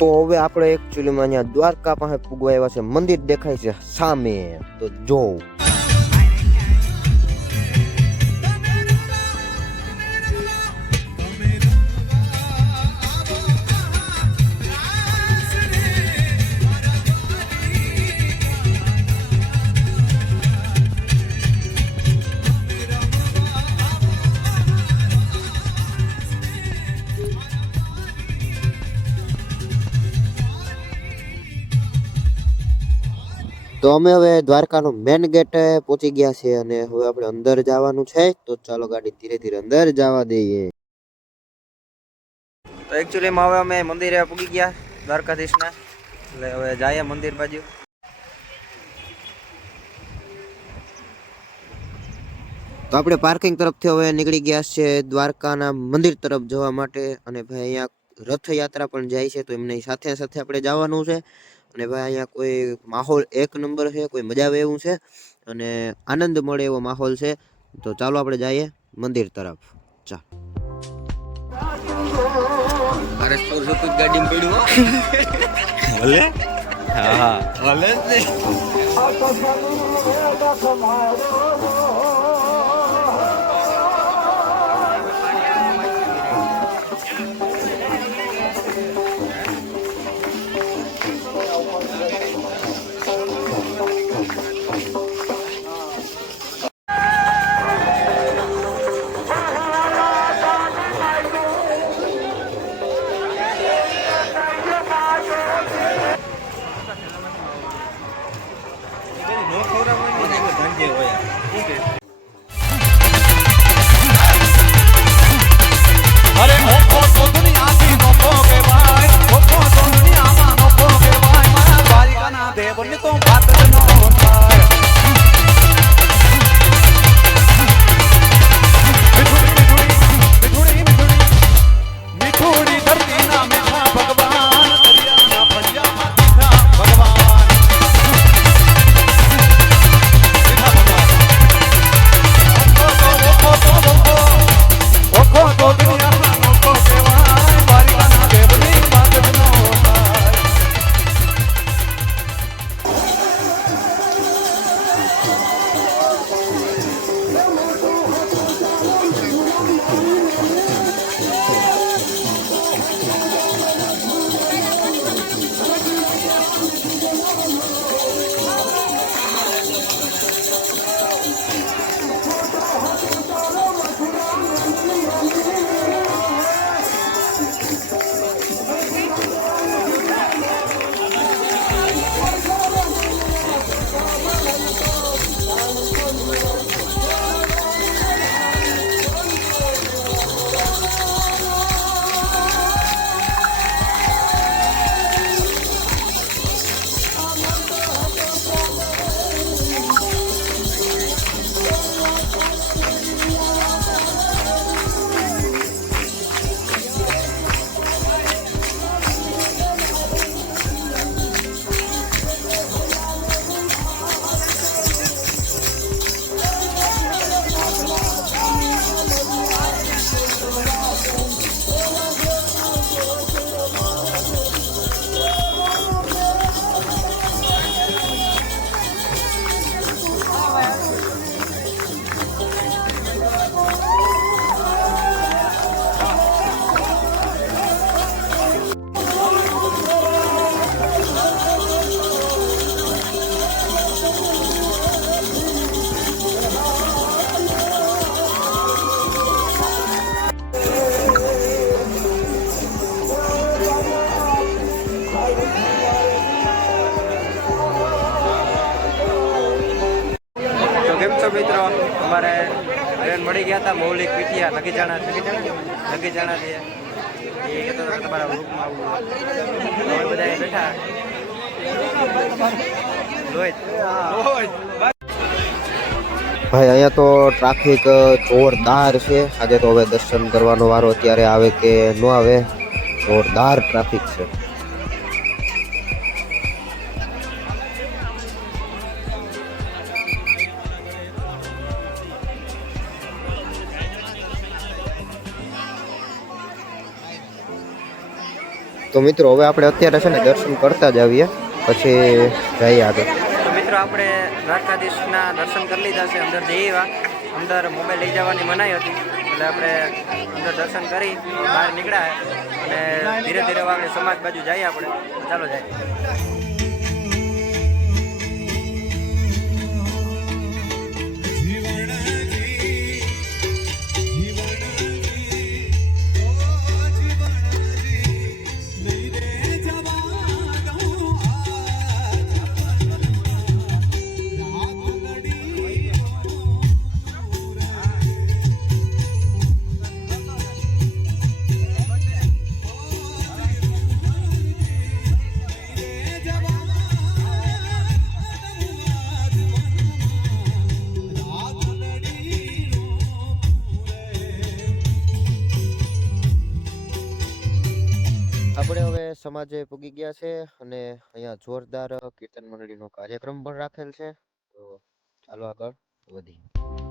તો હવે આપણે એકચ્યુઅલીમાં અહીંયા દ્વારકા પાસે પૂગવા આવ્યા છે. મંદિર દેખાય છે સામે, તો જોઉં. તો અમે હવે દ્વારકાનો મેન ગેટ પહોંચી ગયા છે અને હવે આપણે અંદર જવાનું છે. તો ચાલો ગાડી ધીરે ધીરે અંદર જવા દઈએ. તો એકચ્યુઅલીમાં હવે અમે મંદિરે પૂગી ગયા દ્વારકાધીશના, એટલે હવે જઈએ મંદિર બાજુ. તો આપણે પાર્કિંગ તરફથી હવે નીકળી ગયા છે દ્વારકાના મંદિર તરફ જવા માટે. અને ભાઈ અહીંયા રથયાત્રા પણ જાય છે, તો એમની સાથે સાથે આપણે જવાનું છે. અને ભાઈ અહીંયા કોઈ માહોલ એક નંબર છે, કોઈ મજા આવે એવું છે અને આનંદ મળે એવો માહોલ છે. તો ચાલો આપણે જઈએ મંદિર તરફ. ચાલ. અરે સ્પોર્ટ્સ કોઈ ગાડીમાં પડ્યું ભલે. હા ભલે જ નહીં. મિત્રો અમારે ટ્રેન મળી ગયા હતા મૌલિક પીઠિયા લગીજાણા છે એ કહેતો હતો કે તમારા ગ્રુપમાં આવવું બધા બેઠા ભાઈ. અહીંયા તો ટ્રાફિક જોરદાર છે આજે. તો હવે દર્શન કરવાનો વારો અત્યારે આવે કે ન આવે, જોરદાર ટ્રાફિક છે. તો તો મિત્રો હવે આપણે અત્યારે છે ને દર્શન કરતા જ આવીએ, પછી જઈએ આગળ. તો મિત્રો આપણે દ્વારકાધીશના દર્શન કરી લીધા છે. અંદર જઈએ, અંદર મોબાઈલ લઈ જવાની મનાઈ હતી એટલે આપણે અંદર દર્શન કરી બહાર નીકળ્યા અને ધીરે ધીરે આપણે સમાજ બાજુ જઈએ. આપણે ચાલો જઈએ. આપણે હવે સમાજે પૂગી ગયા છે અને અહીંયા જોરદાર કીર્તન મંડળીનો કાર્યક્રમ પણ રાખેલ છે. તો ચાલો આગળ વધીએ.